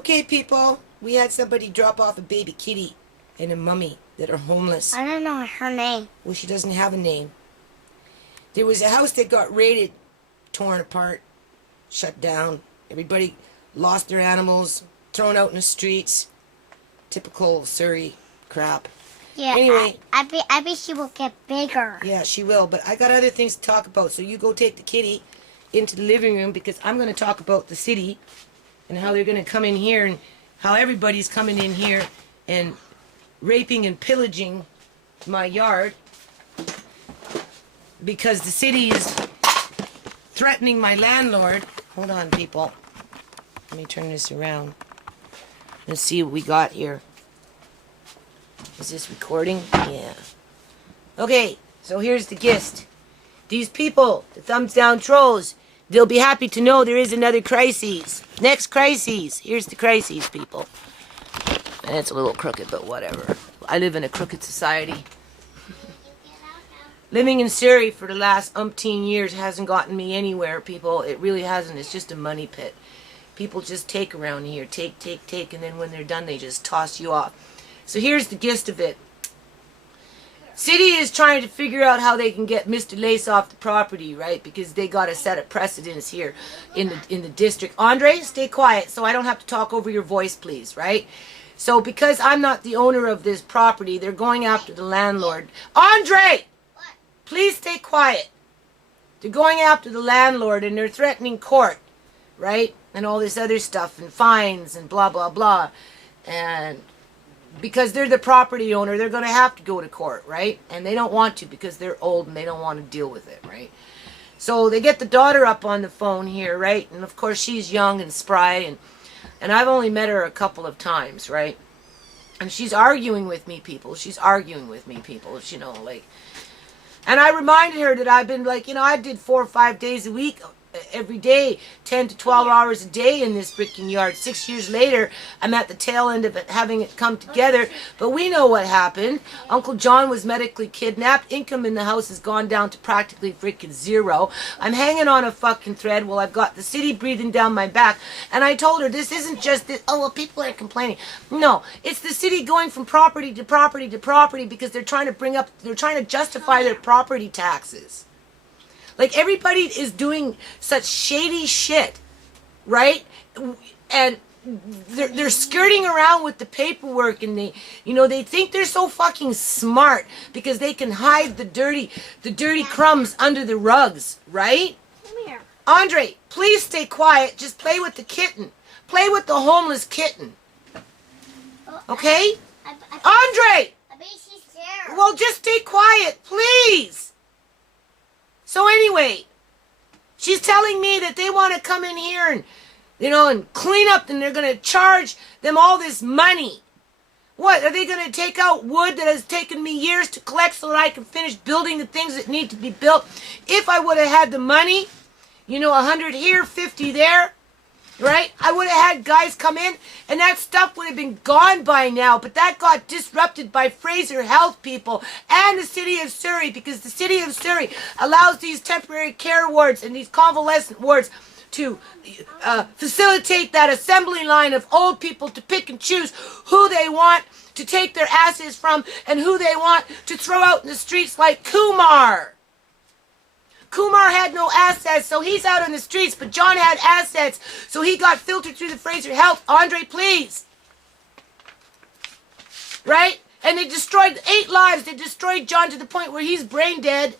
Okay, people, we had somebody drop off a baby kitty and a mummy that are homeless. I don't know her name. Well, she doesn't have a name. There was a house that got raided, torn apart, shut down. Everybody lost their animals, thrown out in the streets. Typical Surrey crap. Yeah. Anyway. I bet she will get bigger. Yeah, she will. But I got other things to talk about. So you go take the kitty into the living room because I'm going to talk about the city and how they're going to come in here and how everybody's coming in here and raping and pillaging my yard because the city is threatening my landlord. Hold on, people. Let me turn this around. Let's see what we got here. Is this recording? Yeah. Okay, so here's the gist. These people, the thumbs down trolls, they'll be happy to know there is another crisis. Next crisis. Here's the crisis, people. And it's a little crooked, but whatever. I live in a crooked society. Living in Surrey for the last umpteen years hasn't gotten me anywhere, people. It really hasn't. It's just a money pit. People just take around here. Take, and then when they're done, they just toss you off. So here's the gist of it. City is trying to figure out how they can get Mr. Lace off the property, right? Because they got to set a precedence here in the district. Andre, stay quiet so I don't have to talk over your voice, please, right? So because I'm not the owner of this property, they're going after the landlord. Andre! Please stay quiet. They're going after the landlord and they're threatening court, right? And all this other stuff and fines and blah, blah, blah. And because they're the property owner, they're going to have to go to court, right? And they don't want to because they're old and they don't want to deal with it, right? So they get the daughter up on the phone here, right? And of course she's young and spry and I've only met her a couple of times, right? And she's arguing with me, people. She's arguing with me, people, you know, like. And I reminded her that I've been like, you know, I did 4 or 5 days a week, every day, 10 to 12 hours a day in this freaking yard. 6 years later, I'm at the tail end of it, having it come together. But we know what happened. Uncle John was medically kidnapped. Income in the house has gone down to practically freaking zero. I'm hanging on a fucking thread while I've got the city breathing down my back. And I told her, this isn't just this, oh, well, people are complaining. No, it's the city going from property to property to property because they're trying to justify their property taxes. Like, everybody is doing such shady shit, right? And they're skirting around with the paperwork and they think they're so fucking smart because they can hide the dirty crumbs under the rugs, right? Come here. Andre, please stay quiet. Just play with the kitten. Play with the homeless kitten. Okay? Andre! I bet she's scared. Well, just stay quiet, please. So anyway, she's telling me that they want to come in here and, and clean up and they're going to charge them all this money. What, are they going to take out wood that has taken me years to collect so that I can finish building the things that need to be built? If I would have had the money, 100 here, 50 there, right? I would have had guys come in and that stuff would have been gone by now. But that got disrupted by Fraser Health people and the City of Surrey because the City of Surrey allows these temporary care wards and these convalescent wards to facilitate that assembly line of old people to pick and choose who they want to take their asses from and who they want to throw out in the streets like Kumar. Kumar had no assets, so he's out on the streets, but John had assets, so he got filtered through the Fraser Health. Andre, please. Right? And they destroyed 8 lives. They destroyed John to the point where he's brain dead.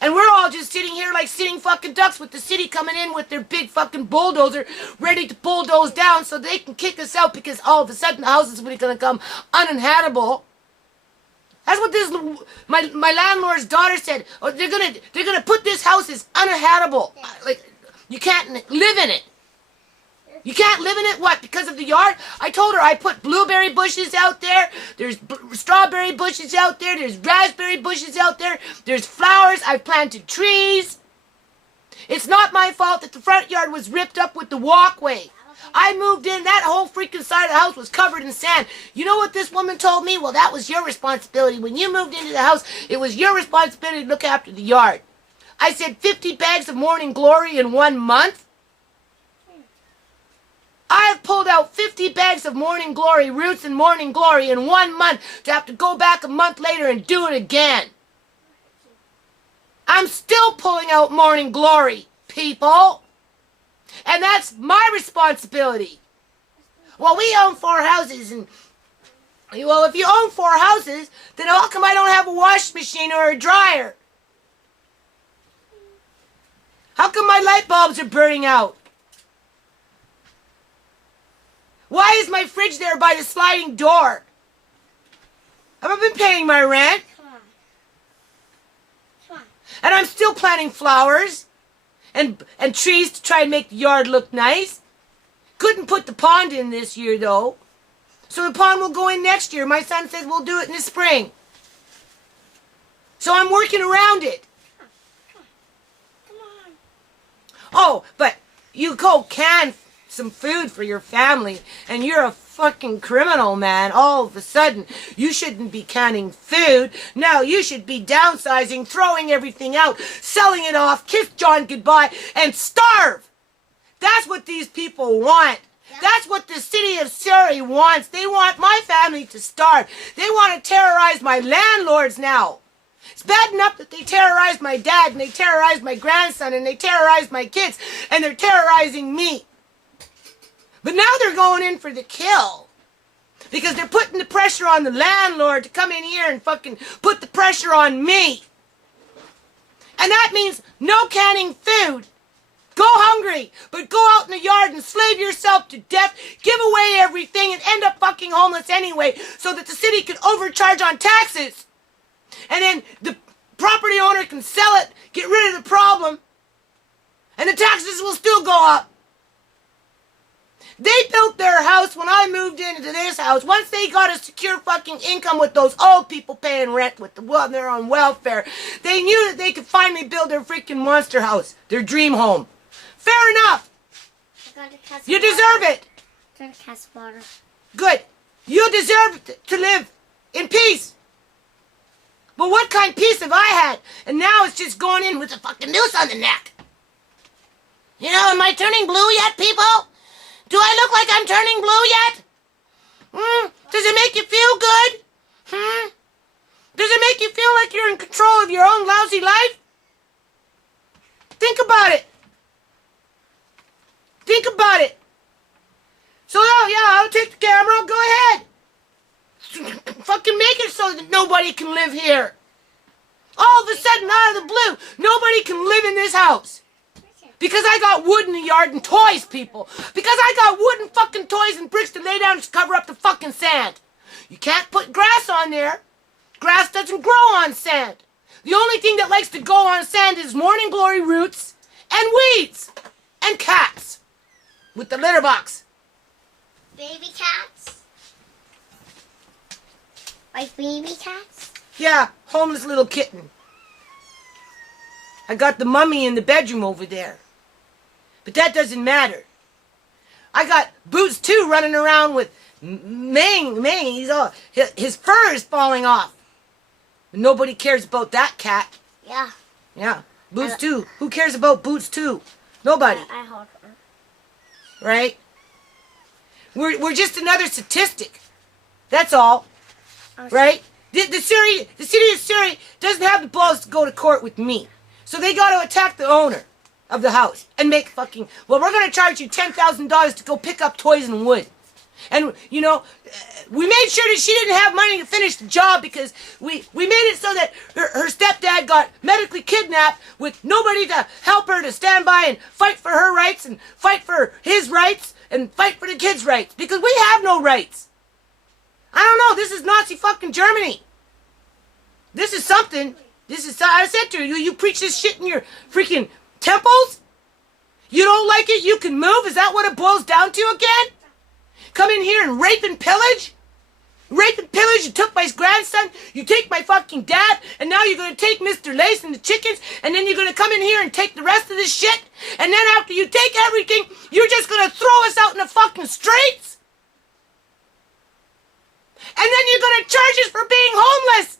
And we're all just sitting here like sitting fucking ducks with the city coming in with their big fucking bulldozer ready to bulldoze down so they can kick us out because all of a sudden the house is really going to come uninhabitable. That's what this my landlord's daughter said. Oh, they're gonna put this house as uninhabitable. Like, you can't live in it. You can't live in it. What? Because of the yard? I told her I put blueberry bushes out there. There's strawberry bushes out there. There's raspberry bushes out there. There's flowers. I've planted trees. It's not my fault that the front yard was ripped up with the walkway. I moved in, that whole freaking side of the house was covered in sand. You know what this woman told me? Well, that was your responsibility. When you moved into the house, it was your responsibility to look after the yard. I said 50 bags of morning glory in 1 month? I have 50 bags of Morning Glory roots and Morning Glory in 1 month to have to go back a month later and do it again. I'm still pulling out Morning Glory, people. And that's my responsibility. Well, we own 4 houses, and well, if you own 4 houses, then how come I don't have a wash machine or a dryer? How come my light bulbs are burning out? Why is my fridge there by the sliding door? Have I been paying my rent? Come on. Come on. And I'm still planting flowers and trees to try and make the yard look nice. Couldn't put the pond in this year, though. So the pond will go in next year. My son says we'll do it in the spring. So I'm working around it. Come on. Oh, but you go can some food for your family, and you're a fucking criminal, man. All of a sudden, you shouldn't be canning food. No, you should be downsizing, throwing everything out, selling it off, kiss John goodbye, and starve. That's what these people want. That's what the City of Surrey wants. They want my family to starve. They want to terrorize my landlords now. It's bad enough that they terrorized my dad, and they terrorized my grandson, and they terrorized my kids, and they're terrorizing me. But now they're going in for the kill. Because they're putting the pressure on the landlord to come in here and fucking put the pressure on me. And that means no canning food. Go hungry, but go out in the yard and slave yourself to death, give away everything, and end up fucking homeless anyway, so that the city can overcharge on taxes. And then the property owner can sell it, get rid of the problem, and the taxes will still go up. They built their house when I moved into this house. Once they got a secure fucking income with those old people paying rent with they're on welfare, they knew that they could finally build their freaking monster house, their dream home. Fair enough. You deserve it. Water. Good. You deserve to live in peace. But what kind of peace have I had? And now it's just going in with a fucking noose on the neck. You know, am I turning blue yet, people? Do I look like I'm turning blue yet? Does it make you feel good? Does it make you feel like you're in control of your own lousy life? Think about it. Think about it. So, I'll take the camera. Go ahead. Fucking make it so that nobody can live here. All of a sudden, out of the blue, nobody can live in this house. Because I got wood in the yard and toys, people. Because I got wood and fucking toys and bricks to lay down to cover up the fucking sand. You can't put grass on there. Grass doesn't grow on sand. The only thing that likes to go on sand is Morning Glory roots and weeds and cats with the litter box. Baby cats? Like baby cats? Yeah, homeless little kitten. I got the mummy in the bedroom over there. But that doesn't matter. I got Boots too running around with Ming. His fur is falling off. But nobody cares about that cat. Yeah. Yeah. Boots too. Who cares about Boots too? Nobody. I hold her. Right? We're just another statistic. That's all. Right? The City of Surrey doesn't have the balls to go to court with me. So they got to attack the owner of the house and make fucking, well, we're going to charge you $10,000 to go pick up toys and wood. And, you know, we made sure that she didn't have money to finish the job because we made it so that her stepdad got medically kidnapped with nobody to help her to stand by and fight for her rights and fight for his rights and fight for the kids' rights because we have no rights. I don't know. This is Nazi fucking Germany. This is something. I said to you, you preach this shit in your freaking temples? You don't like it, you can move? Is that what it boils down to again? Come in here and rape and pillage? Rape and pillage, you took my grandson, you take my fucking dad, and now you're going to take Mr. Lace and the chickens, and then you're going to come in here and take the rest of this shit? And then after you take everything, you're just going to throw us out in the fucking streets? And then you're going to charge us for being homeless?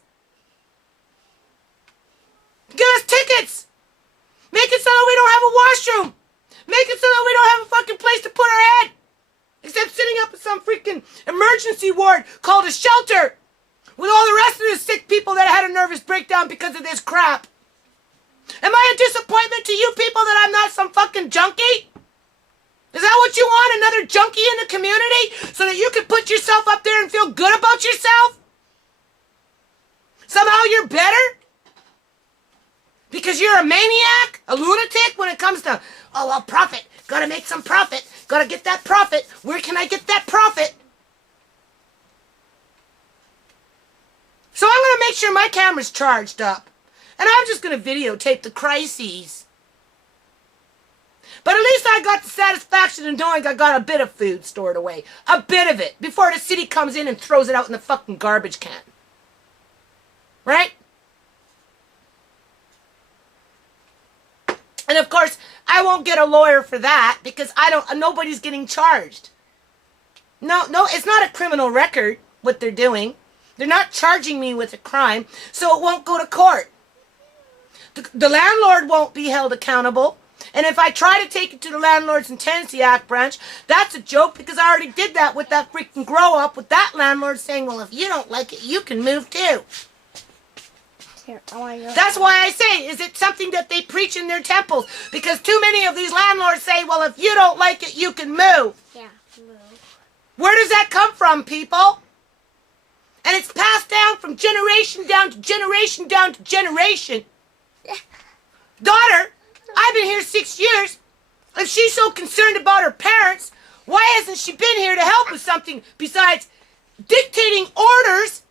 Give us tickets. Make it so that we don't have a washroom. Make it so that we don't have a fucking place to put our head. Except sitting up freaking emergency ward called a shelter with all the rest of the sick people that had a nervous breakdown because of this crap. Am I a disappointment to you people that I'm not some fucking junkie? Is that what you want? Another junkie in the community? So that you can put yourself up there and feel good about yourself? Somehow you're better? Because you're a maniac? A lunatic when it comes to, oh, well, profit. Gotta make some profit. Gotta get that profit. Where can I get that profit? So I'm gonna make sure my camera's charged up. And I'm just gonna videotape the crises. But at least I got the satisfaction of knowing I got a bit of food stored away. A bit of it. Before the city comes in and throws it out in the fucking garbage can. Right? And of course, I won't get a lawyer for that because nobody's getting charged. No, it's not a criminal record, what they're doing. They're not charging me with a crime, so it won't go to court. The landlord won't be held accountable. And if I try to take it to the Landlords and Tenancy Act branch, that's a joke because I already did that with that freaking grow-up with that landlord saying, well, if you don't like it, you can move too. Here, I want to go. That's why I say, is it something that they preach in their temples? Because too many of these landlords say, well, if you don't like it, you can move. Yeah, move. Where does that come from, people? And it's passed down from generation down to generation down to generation. Daughter, I've been here 6 years. If she's so concerned about her parents, why hasn't she been here to help with something besides dictating orders?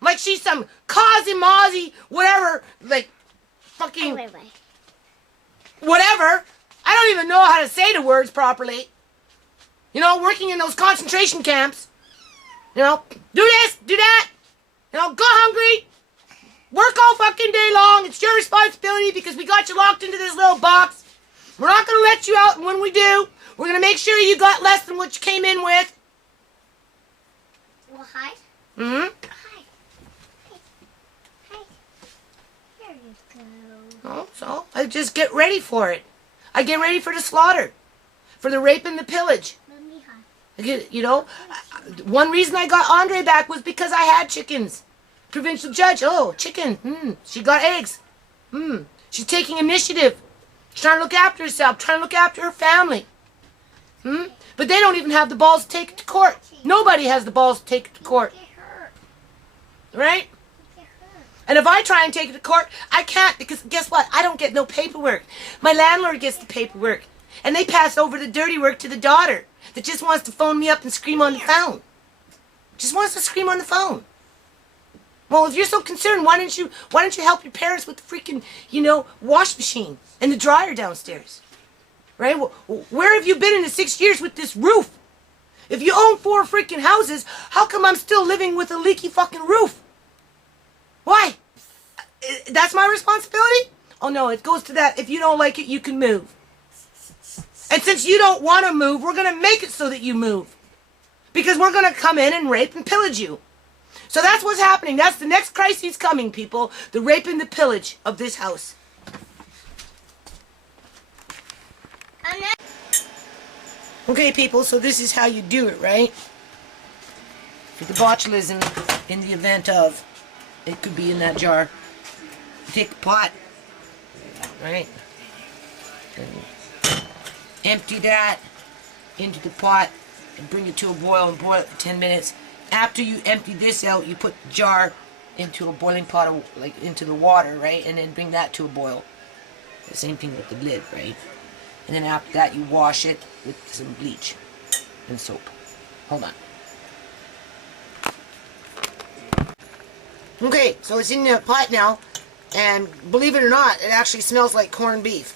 Like she's some Kazi-Mazi, whatever, like fucking Wait. whatever. I don't even know how to say the words properly. You know, working in those concentration camps. You know, do this, do that. You know, go hungry. Work all fucking day long. It's your responsibility because we got you locked into this little box. We're not going to let you out, and when we do, we're going to make sure you got less than what you came in with. Well, hi. Mm-hmm. Hi. There you go. Oh, so I just get ready for it. I get ready for the slaughter, for the rape and the pillage. Mommy, hi. I get, you know, one reason I got Andre back was because I had chickens. Provincial judge, oh, chicken, she got eggs. She's taking initiative. She's trying to look after herself, trying to look after her family. But they don't even have the balls to take it to court. Nobody has the balls to take it to court. Get hurt. Right? Get hurt. And if I try and take it to court, I can't because guess what? I don't get no paperwork. My landlord gets the paperwork. And they pass over the dirty work to the daughter that just wants to phone me up and scream on the phone. Just wants to scream on the phone. Well, if you're so concerned, why don't you help your parents with the freaking, wash machine and the dryer downstairs? Right? Well, where have you been in the 6 years with this roof? If you own 4 freaking houses, how come I'm still living with a leaky fucking roof? Why? That's my responsibility? Oh no, it goes to that. If you don't like it, you can move. And since you don't want to move, we're going to make it so that you move. Because we're going to come in and rape and pillage you. So that's what's happening. That's the next crisis coming, people. The rape and the pillage of this house. Okay, people, so this is how you do it, right? For the botulism, in the event of, it could be in that jar. You take a pot, right? And empty that into the pot and bring it to a boil and boil it for 10 minutes. After you empty this out, you put the jar into a boiling pot, into the water, right? And then bring that to a boil. The same thing with the lid, right? And then after that, you wash it with some bleach and soap. Hold on. Okay, so it's in the pot now, and believe it or not, it actually smells like corned beef.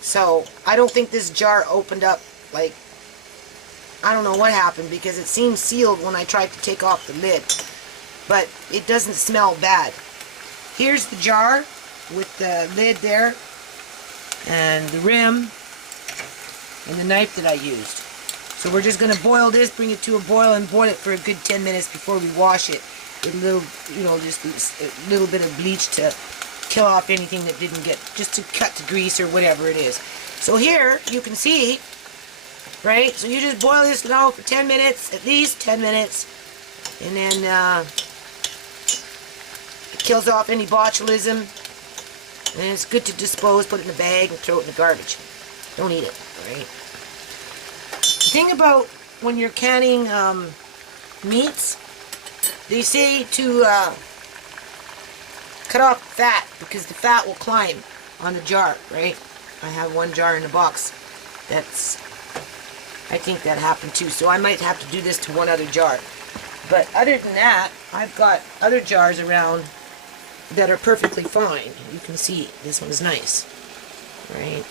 So I don't think this jar opened up, I don't know what happened because it seemed sealed when I tried to take off the lid. But it doesn't smell bad. Here's the jar with the lid there and the rim and the knife that I used. So we're just going to boil this, bring it to a boil and boil it for a good 10 minutes before we wash it with a little, just a little bit of bleach to kill off anything that didn't get, just to cut the grease or whatever it is. So here you can see, right? So you just boil this now for 10 minutes, at least 10 minutes, and then it kills off any botulism, and it's good to dispose, put it in a bag, and throw it in the garbage. Don't eat it, right? The thing about when you're canning meats, they say to cut off fat, because the fat will climb on the jar, right? I have one jar in the box that's, I think that happened too, so I might have to do this to one other jar. But other than that, I've got other jars around that are perfectly fine. You can see this one's nice, right?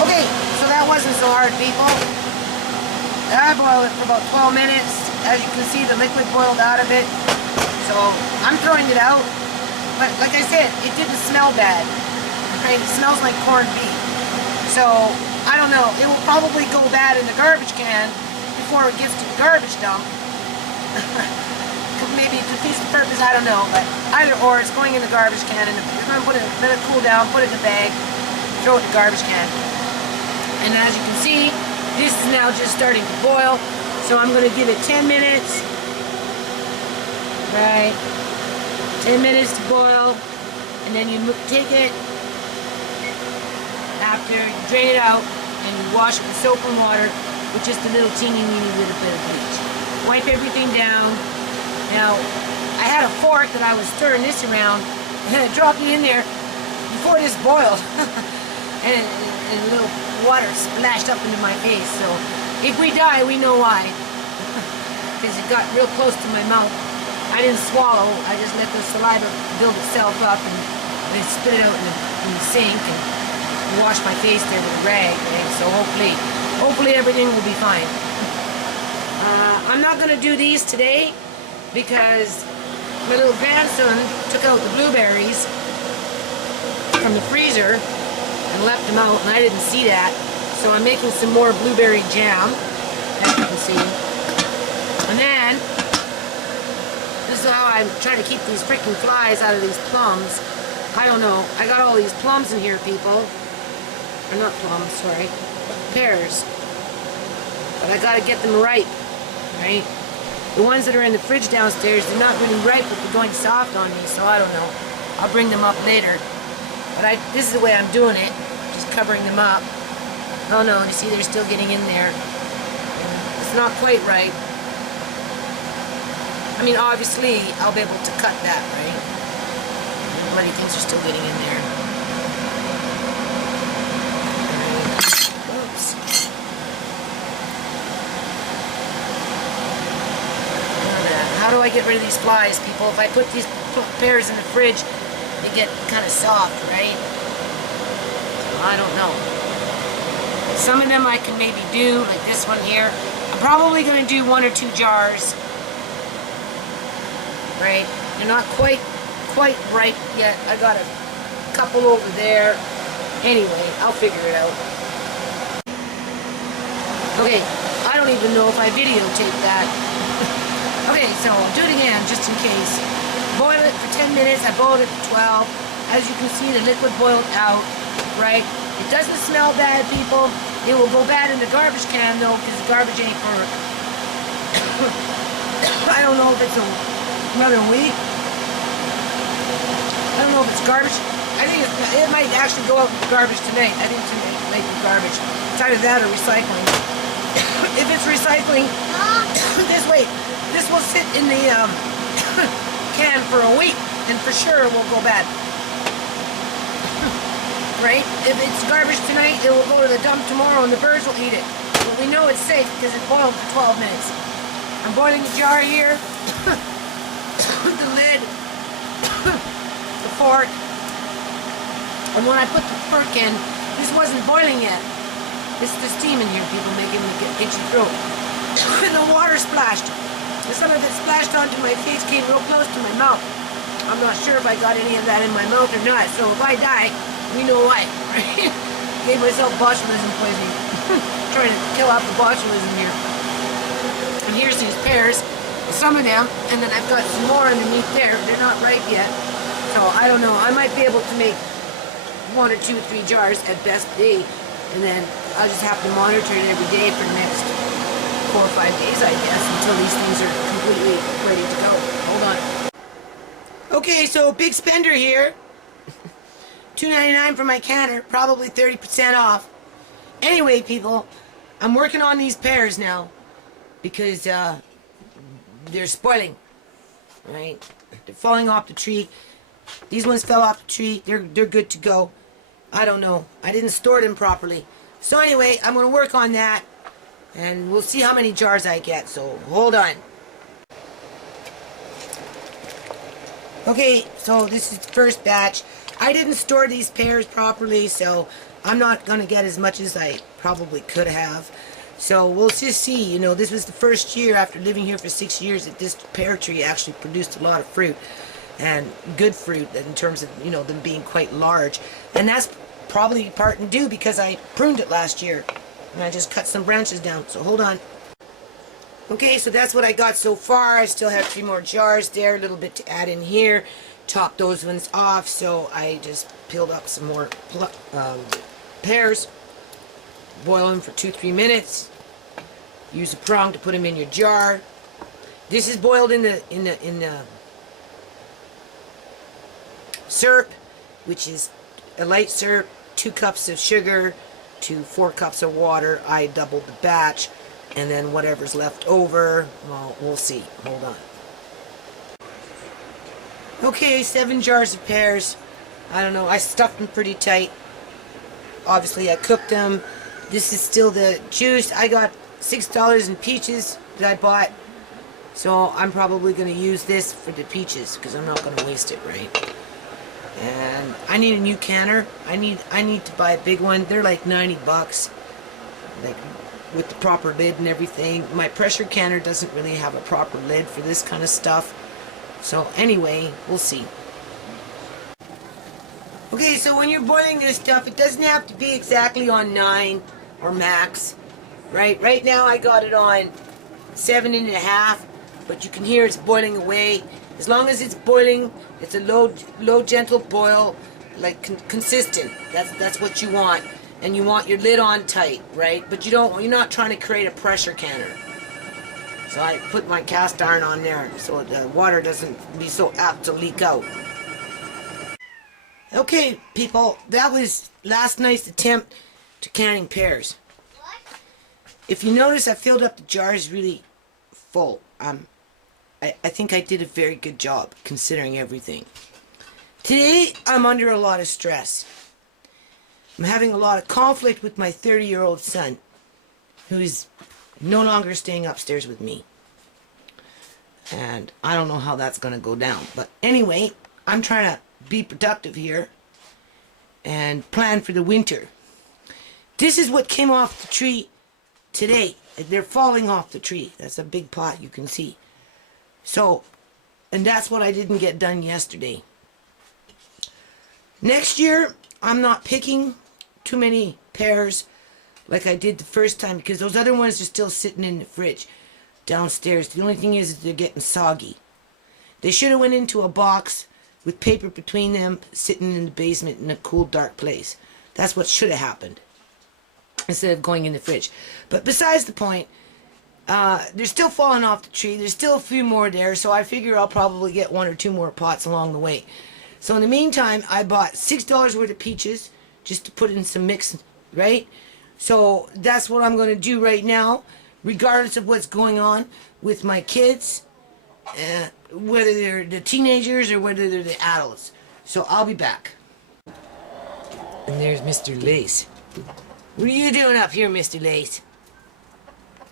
Okay, so that wasn't so hard, people. I boiled it for about 12 minutes. As you can see, the liquid boiled out of it. So I'm throwing it out. But like I said, it didn't smell bad. Right? It smells like corned beef. So I don't know. It will probably go bad in the garbage can before it gets to the garbage dump. Maybe it defeats the purpose, I don't know. But either or, it's going in the garbage can, and you're going to put it, let it cool down, put it in the bag, throw it in the garbage can. And as you can see, this is now just starting to boil. So I'm going to give it 10 minutes. Right. 10 minutes to boil. And then you take it after, you drain it out, and you wash it with soap and water with just a little teeny weeny little bit of bleach. Wipe everything down. Now, I had a fork that I was stirring this around, and it dropped it in there before this boiled. and a little water splashed up into my face. So if we die, we know why. Because it got real close to my mouth. I didn't swallow. I just let the saliva build itself up and then spit it out in the sink and wash my face there with a rag. And so hopefully everything will be fine. I'm not going to do these today because my little grandson took out the blueberries from the freezer and left them out, and I didn't see that. So I'm making some more blueberry jam, as you can see. And then, this is how I try to keep these freaking flies out of these plums. I don't know. I got all these plums in here, people. Or not plums, sorry. Pears. But I gotta get them ripe, right? The ones that are in the fridge downstairs, they're not really ripe, but they're going soft on me, so I don't know. I'll bring them up later. But this is the way I'm doing it. Just covering them up. Oh no, you see they're still getting in there. It's not quite right. I mean, obviously, I'll be able to cut that, right? Many things are still getting in there. Oops. How do I get rid of these flies, people? If I put these pears in the fridge, they get kind of soft, right? I don't know. Some of them I can maybe do, like this one here. I'm probably going to do 1 or 2 jars. Right? They're not quite ripe yet. I got a couple over there. Anyway, I'll figure it out. Okay, I don't even know if I videotaped that. Okay, so I'll do it again just in case. Boil it for 10 minutes. I boiled it for 12. As you can see, the liquid boiled out, right? It doesn't smell bad, people. It will go bad in the garbage can, though, because the garbage ain't for... I don't know if it's another week. I don't know if it's garbage. I think it might actually go out with garbage tonight. I think tonight might be garbage. It's either that or recycling. If it's recycling, this will sit in the can for a week, and for sure it will go bad. Right? If it's garbage tonight, it will go to the dump tomorrow, and the birds will eat it. But we know it's safe because it boiled for 12 minutes. I'm boiling the jar here. The lid, the fork, and when I put the fork in, this wasn't boiling yet. It's the steam in here, people, making me get itchy throat. And the water splashed. And some of it splashed onto my face, came real close to my mouth. I'm not sure if I got any of that in my mouth or not, so if I die, we know why, right? Gave myself botulism poisoning. Trying to kill off the botulism here. And here's these pears. Some of them, and then I've got some more underneath there. They're not ripe yet. So I don't know. I might be able to make 1 or 2 or 3 jars at best a day, and then I'll just have to monitor it every day for the next 4 or 5 days, I guess, until these things are completely ready to go. Hold on. Okay, so big spender here. $2.99 for my canner, probably 30% off. Anyway, people, I'm working on these pears now because they're spoiling. Right? They're falling off the tree. These ones fell off the tree. They're good to go. I don't know. I didn't store them properly. So anyway, I'm going to work on that, and we'll see how many jars I get. So hold on. Okay, so this is the first batch. I didn't store these pears properly, so I'm not going to get as much as I probably could have. So we'll just see. You know, this was the first year after living here for 6 years that this pear tree actually produced a lot of fruit, and good fruit in terms of, you know, them being quite large. And that's probably part and due because I pruned it last year, and I just cut some branches down. So hold on. Okay, so that's what I got so far. I still have 3 more jars there, a little bit to add in here. Chop those ones off, so I just peeled up some more pears. Boil them for 2-3 minutes. Use a prong to put them in your jar. This is boiled in the syrup, which is a light syrup, 2 cups of sugar to 4 cups of water. I doubled the batch, and then whatever's left over, well, we'll see. Hold on. Okay, 7 jars of pears. I don't know, I stuffed them pretty tight. Obviously, I cooked them. This is still the juice. I got $6 in peaches that I bought. So I'm probably going to use this for the peaches because I'm not going to waste it, right? And I need a new canner. I need to buy a big one. They're like 90 bucks. Like with the proper lid and everything. My pressure canner doesn't really have a proper lid for this kind of stuff. So anyway, we'll see. Okay, so when you're boiling this stuff, it doesn't have to be exactly on 9 or max, right? Right now I got it on 7.5, but you can hear it's boiling away. As long as it's boiling, it's a low gentle boil, like consistent. That's what you want, and you want your lid on tight, right? But you're not trying to create a pressure canner. So I put my cast iron on there so the water doesn't be so apt to leak out. Okay, people, that was last night's attempt to canning pears. If you notice, I filled up the jars really full. I think I did a very good job considering everything. Today, I'm under a lot of stress. I'm having a lot of conflict with my 30-year-old son, who is no longer staying upstairs with me. And I don't know how that's going to go down. But anyway, I'm trying to be productive here and plan for the winter. This is what came off the tree today. They're falling off the tree. That's a big pot, you can see. So, and that's what I didn't get done yesterday. Next year, I'm not picking too many pears like I did the first time because those other ones are still sitting in the fridge downstairs. The only thing is they're getting soggy. They should have went into a box with paper between them, sitting in the basement in a cool, dark place. That's what should have happened, instead of going in the fridge. But besides the point, they're still falling off the tree. There's still a few more there, so I figure I'll probably get 1 or 2 more pots along the way. So in the meantime, I bought $6 worth of peaches just to put in some mix, right? So that's what I'm going to do right now, regardless of what's going on with my kids, whether they're the teenagers or whether they're the adults. So I'll be back. And there's Mr. Lace. What are you doing up here, Mr. Lace?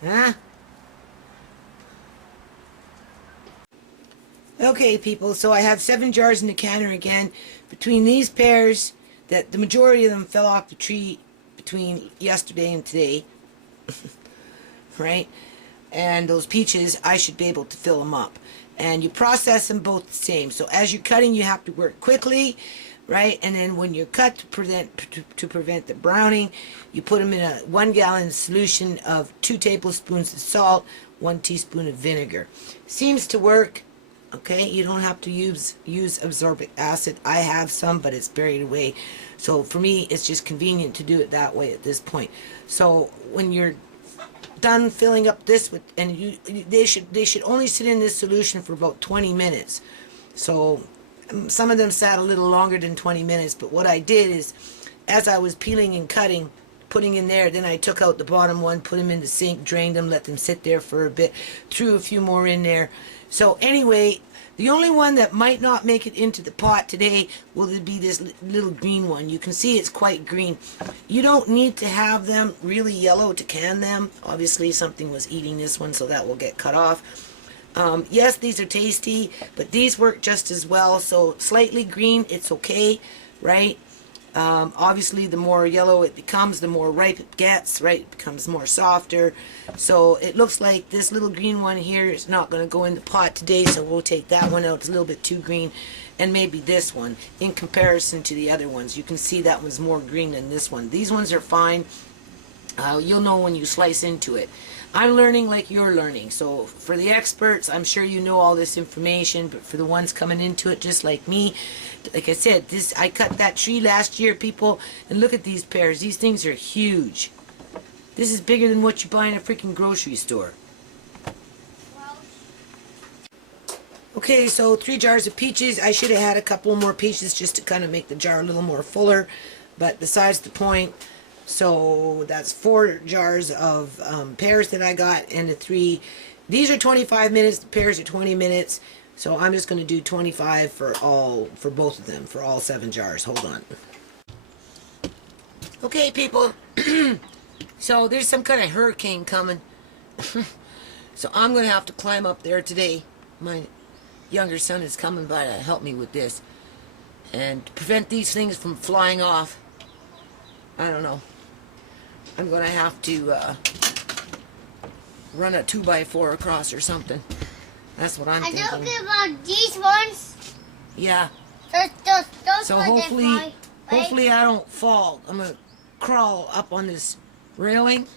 Huh? Okay, people, so I have 7 jars in the canner again. Between these pears, that the majority of them fell off the tree between yesterday and today. Right? And those peaches, I should be able to fill them up. And you process them both the same. So as you're cutting, you have to work quickly, right? And then when you're cut to prevent the browning, you put them in a 1-gallon solution of 2 tablespoons of salt, 1 teaspoon of vinegar. Seems to work. Okay, you don't have to use absorbic acid. I have some, but it's buried away. So for me, it's just convenient to do it that way at this point. So when you're done filling up this with, and they should only sit in this solution for about 20 minutes. So some of them sat a little longer than 20 minutes, but what I did is, as I was peeling and cutting, putting in there, then I took out the bottom one, put them in the sink, drained them, let them sit there for a bit, threw a few more in there. So anyway, the only one that might not make it into the pot today will be this little green one. You can see it's quite green. You don't need to have them really yellow to can them. Obviously something was eating this one, so that will get cut off. Yes, these are tasty, but these work just as well. So slightly green, it's okay, right? Obviously the more yellow it becomes, the more ripe it gets, right? It becomes more softer. So it looks like this little green one here is not going to go in the pot today, so we'll take that one out. It's a little bit too green. And maybe this one in comparison to the other ones. You can see that one's more green than this one. These ones are fine. You'll know when you slice into it. I'm learning like you're learning. So for the experts, I'm sure you know all this information, but for the ones coming into it just like me, like I said, I cut that tree last year, people, and look at these pears. These things are huge. This is bigger than what you buy in a freaking grocery store. Okay, so 3 jars of peaches. I should have had a couple more peaches just to kind of make the jar a little more fuller, but besides the point. So that's 4 jars of pears that I got, and the 3. These are 25 minutes. The pears are 20 minutes. So I'm just going to do 25 for both of them, for all 7 jars. Hold on. Okay, people. So there's some kind of hurricane coming. So I'm going to have to climb up there today. My younger son is coming by to help me with this. And to prevent these things from flying off, I don't know, I'm going to have to run a 2x4 across or something. That's what I'm thinking. I don't care about these ones. Yeah. Those So ones hopefully I don't fall. I'm going to crawl up on this railing,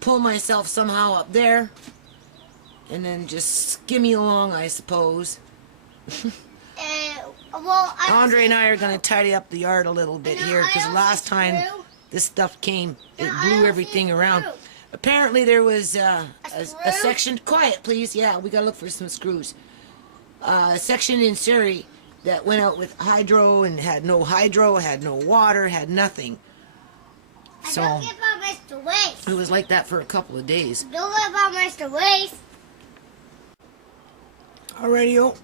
pull myself somehow up there, and then just skimmy along, I suppose. Well, Andre and I are going to tidy up the yard a little bit here, because last time this stuff came, it blew everything around. Apparently there was a section, quiet please, yeah, we got to look for some screws. A section in Surrey that went out with hydro and had no hydro, had no water, had nothing. So don't get about Mr. Waste. It was like that for a couple of days. Don't get about Mr. Waste. Alrighty-o.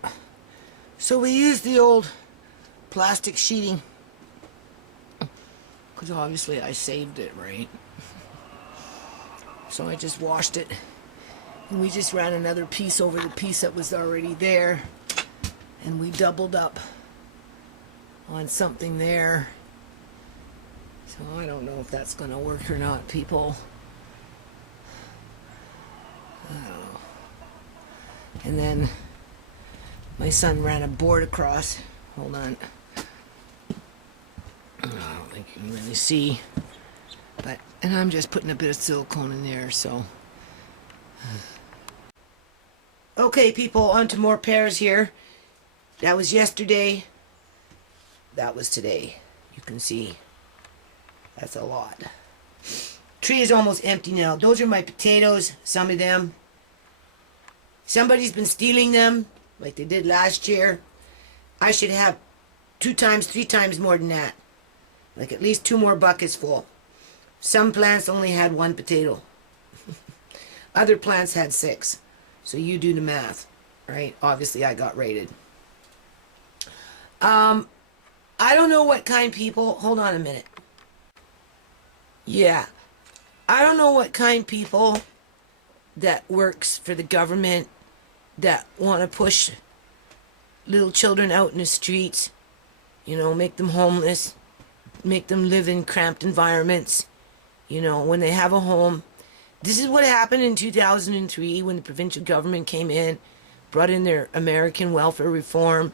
So we used the old plastic sheeting, because obviously I saved it, right? So I just washed it, and we just ran another piece over the piece that was already there, and we doubled up on something there. So I don't know if that's going to work or not, people. I don't know. And then my son ran a board across. Hold on. I don't think you can really see. And I'm just putting a bit of silicone in there, so. Okay, people, on to more pears here. That was yesterday. That was today. You can see. That's a lot. Tree is almost empty now. Those are my potatoes, some of them. Somebody's been stealing them, like they did last year. I should have 2 times, 3 times more than that. Like at least 2 more buckets full. Some plants only had 1 potato. Other plants had 6. So you do the math, right? Obviously I got rated. I don't know what kind people, hold on a minute. Yeah, I don't know what kind people that works for the government that want to push little children out in the streets, you know, make them homeless, make them live in cramped environments, you know, when they have a home. This is what happened in 2003 when the provincial government came in, brought in their American welfare reform,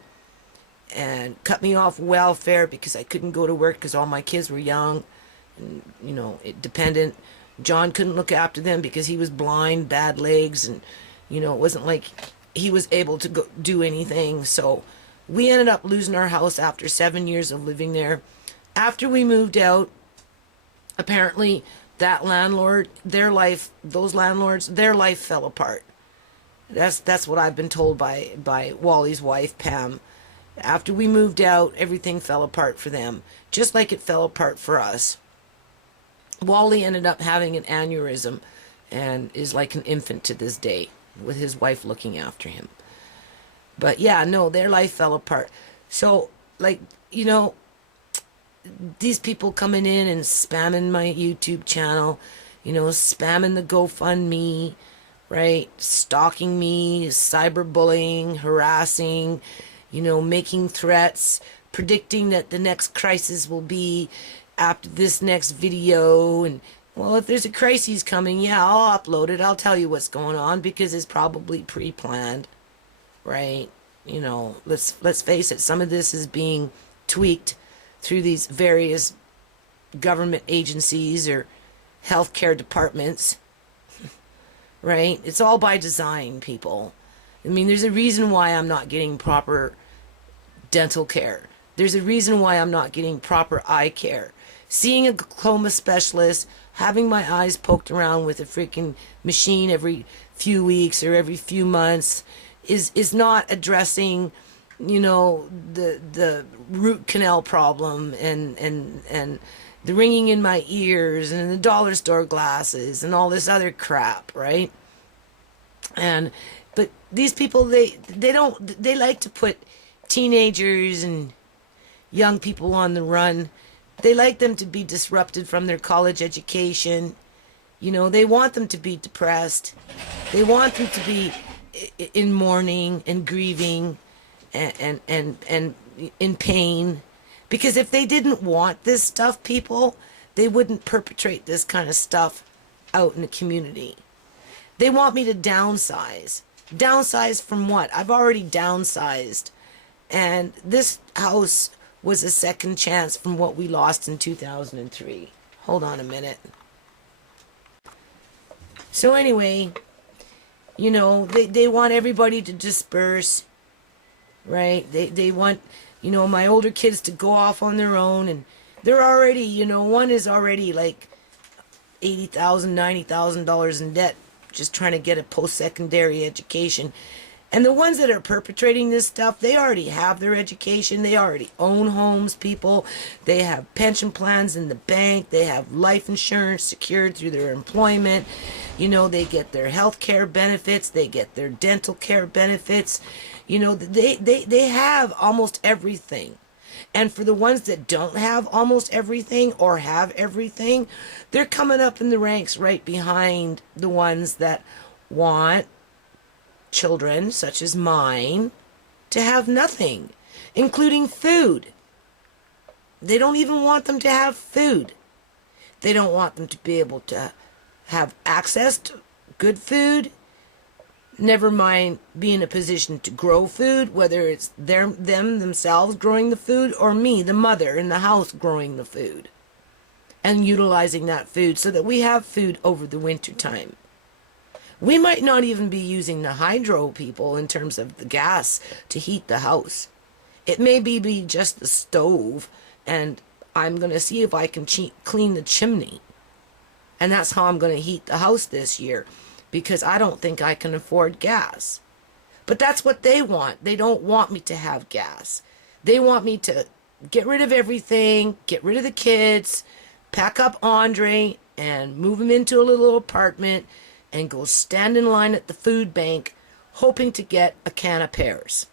and cut me off welfare because I couldn't go to work because all my kids were young and, you know, dependent. John couldn't look after them because he was blind, bad legs, and, you know, it wasn't like he was able to go do anything. So we ended up losing our house after 7 years of living there. After we moved out, apparently that landlord, those landlords, their life fell apart. That's what I've been told by Wally's wife, Pam. After we moved out, everything fell apart for them, just like it fell apart for us. Wally ended up having an aneurysm and is like an infant to this day, with his wife looking after him. But yeah, no, their life fell apart. So, like, you know, these people coming in and spamming my YouTube channel, you know, spamming the GoFundMe, right? Stalking me, cyberbullying, harassing, you know, making threats, predicting that the next crisis will be after this next video. And, well, if there's a crisis coming, yeah, I'll upload it. I'll tell you what's going on because it's probably pre-planned, right? You know, let's face it, some of this is being tweaked through these various government agencies or healthcare departments, right? It's all by design, people. I mean, there's a reason why I'm not getting proper dental care. There's a reason why I'm not getting proper eye care. Seeing a glaucoma specialist, having my eyes poked around with a freaking machine every few weeks or every few months is not addressing, you know, the root canal problem and the ringing in my ears and the dollar store glasses and all this other crap, right? But these people, they like to put teenagers and young people on the run. They like them to be disrupted from their college education. You know, they want them to be depressed. They want them to be in mourning and grieving and in pain. Because if they didn't want this stuff, people, they wouldn't perpetrate this kind of stuff out in the community. They want me to downsize. Downsize from what? I've already downsized. And this house was a second chance from what we lost in 2003. Hold on a minute. So anyway, you know, they want everybody to disperse, right? They want, you know, my older kids to go off on their own, and they're already, you know, one is already like $80,000, $90,000 in debt just trying to get a post-secondary education. And the ones that are perpetrating this stuff, they already have their education. They already own homes, people. They have pension plans in the bank. They have life insurance secured through their employment. You know, they get their health care benefits. They get their dental care benefits. You know, they have almost everything. And for the ones that don't have almost everything or have everything, they're coming up in the ranks right behind the ones that want children, such as mine, to have nothing, including food. They don't even want them to have food. They don't want them to be able to have access to good food, never mind be in a position to grow food, whether it's them themselves growing the food or me, the mother in the house, growing the food and utilizing that food so that we have food over the winter time. We might not even be using the hydro, people, in terms of the gas to heat the house. It may be just the stove, and I'm going to see if I can clean the chimney. And that's how I'm going to heat the house this year, because I don't think I can afford gas. But that's what they want. They don't want me to have gas. They want me to get rid of everything, get rid of the kids, pack up Andre, and move him into a little apartment, and go stand in line at the food bank hoping to get a can of pears,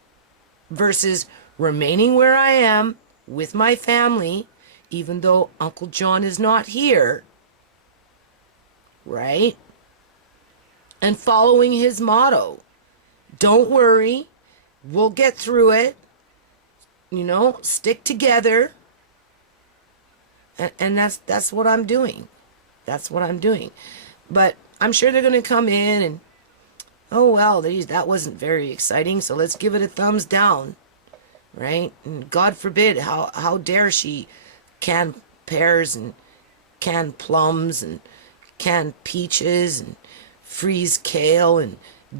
versus remaining where I am with my family, even though Uncle John is not here, right? And following his motto, don't worry, we'll get through it, you know, stick together. And that's what I'm doing. That's what I'm doing. But I'm sure they're going to come in and, oh, well, that wasn't very exciting, so let's give it a thumbs down, right? And God forbid, how dare she can pears and can plums and can peaches and freeze kale and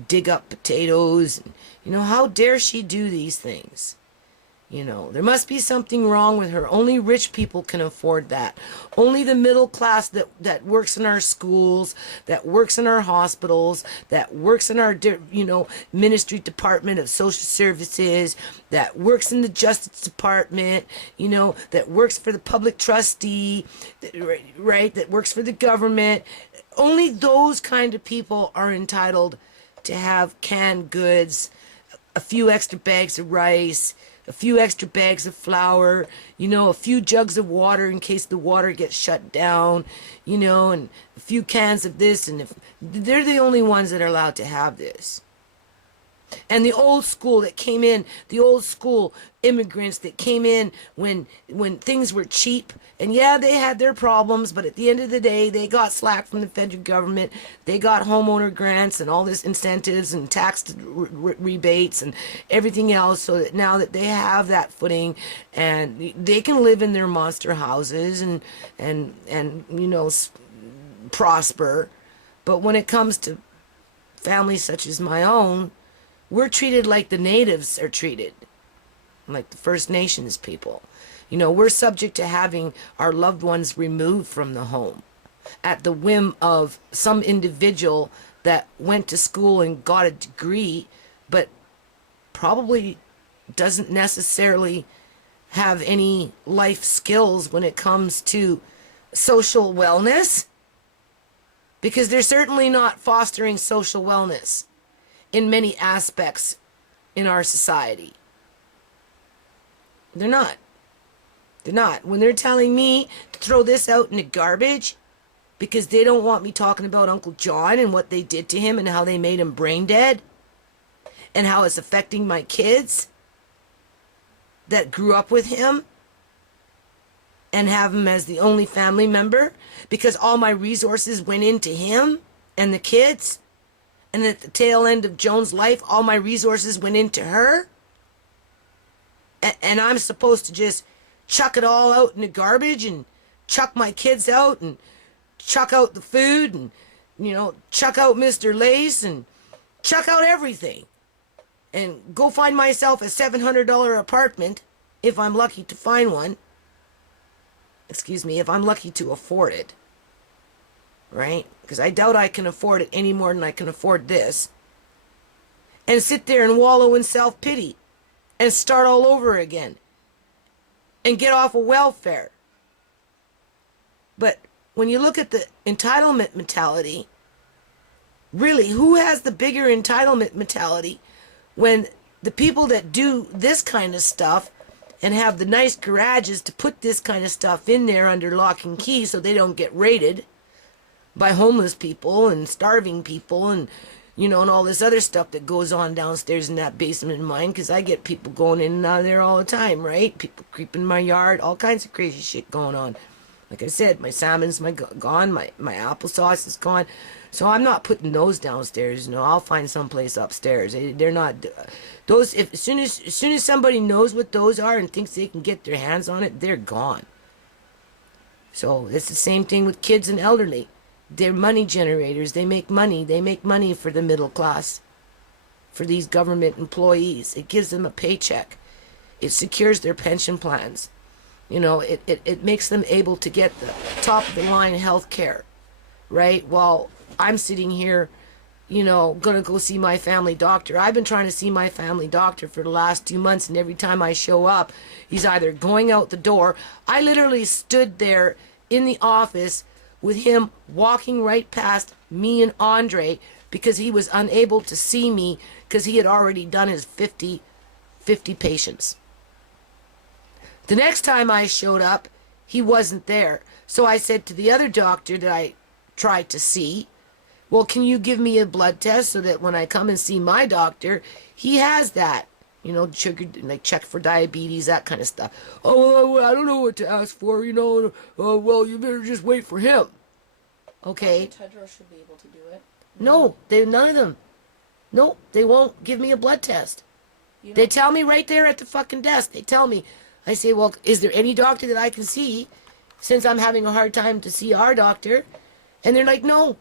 dig up potatoes. How dare she do these things? There must be something wrong with her. Only rich people can afford that. Only the middle class that works in our schools, that works in our hospitals, that works in our, ministry department of social services, that works in the justice department, that works for the public trustee, right, that works for the government. Only those kind of people are entitled to have canned goods, a few extra bags of rice, a few extra bags of flour, a few jugs of water in case the water gets shut down, and a few cans of this, and if they're the only ones that are allowed to have this. And the old school that came in, the old school immigrants that came in when things were cheap, and yeah, they had their problems, but at the end of the day, they got slack from the federal government. They got homeowner grants and all this incentives and tax rebates and everything else, so that now that they have that footing and they can live in their monster houses and prosper. But when it comes to families such as my own, we're treated like the natives are treated, like the First Nations people. We're subject to having our loved ones removed from the home at the whim of some individual that went to school and got a degree, but probably doesn't necessarily have any life skills when it comes to social wellness, because they're certainly not fostering social wellness in many aspects in our society. They're not. They're not. When they're telling me to throw this out in the garbage because they don't want me talking about Uncle John and what they did to him and how they made him brain dead and how it's affecting my kids that grew up with him and have him as the only family member because all my resources went into him and the kids. And at the tail end of Joan's life, all my resources went into her. And I'm supposed to just chuck it all out in the garbage and chuck my kids out and chuck out the food and, chuck out Mr. Lace and chuck out everything. And go find myself a $700 apartment, if I'm lucky to find one. Excuse me, if I'm lucky to afford it. Right? Because I doubt I can afford it any more than I can afford this. And sit there and wallow in self-pity. And start all over again. And get off of welfare. But when you look at the entitlement mentality, really, who has the bigger entitlement mentality when the people that do this kind of stuff and have the nice garages to put this kind of stuff in there under lock and key so they don't get raided by homeless people and starving people and and all this other stuff that goes on downstairs in that basement of mine, because I get people going in and out of there all the time, right? People creeping in my yard, all kinds of crazy shit going on. Like I said, my salmon's gone, my applesauce is gone, so I'm not putting those downstairs. I'll find someplace upstairs. They're not those. As soon as somebody knows what those are and thinks they can get their hands on it, they're gone. So it's the same thing with kids and elderly. They're money generators. They make money. They make money for the middle class, for these government employees. It gives them a paycheck. It secures their pension plans. It makes them able to get the top of the line health care, right? While I'm sitting here, gonna go see my family doctor. I've been trying to see my family doctor for the last 2 months, and every time I show up, he's either going out the door. I literally stood there in the office with him walking right past me and Andre because he was unable to see me because he had already done his 50 patients. The next time I showed up, he wasn't there. So I said to the other doctor that I tried to see, well, can you give me a blood test so that when I come and see my doctor, he has that? Sugar, like check for diabetes, that kind of stuff. Oh, well, I don't know what to ask for, well, you better just wait for him. Okay. Tedros should be able to do it. No, none of them. No, they won't give me a blood test. They tell me right there at the fucking desk. They tell me. I say, well, is there any doctor that I can see since I'm having a hard time to see our doctor? And they're like, no.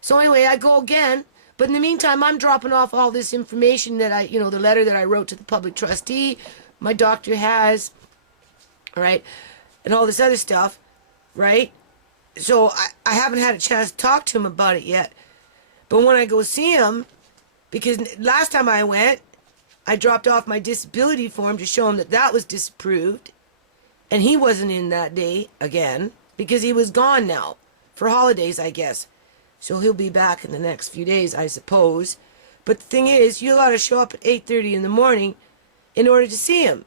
So anyway, I go again. But in the meantime, I'm dropping off all this information that the letter that I wrote to the public trustee, my doctor has, right, and all this other stuff, right? So I haven't had a chance to talk to him about it yet. But when I go see him, because last time I went, I dropped off my disability form to show him that that was disapproved. And he wasn't in that day again, because he was gone now for holidays, I guess. So he'll be back in the next few days, I suppose. But the thing is, you got to show up at 8:30 in the morning in order to see him.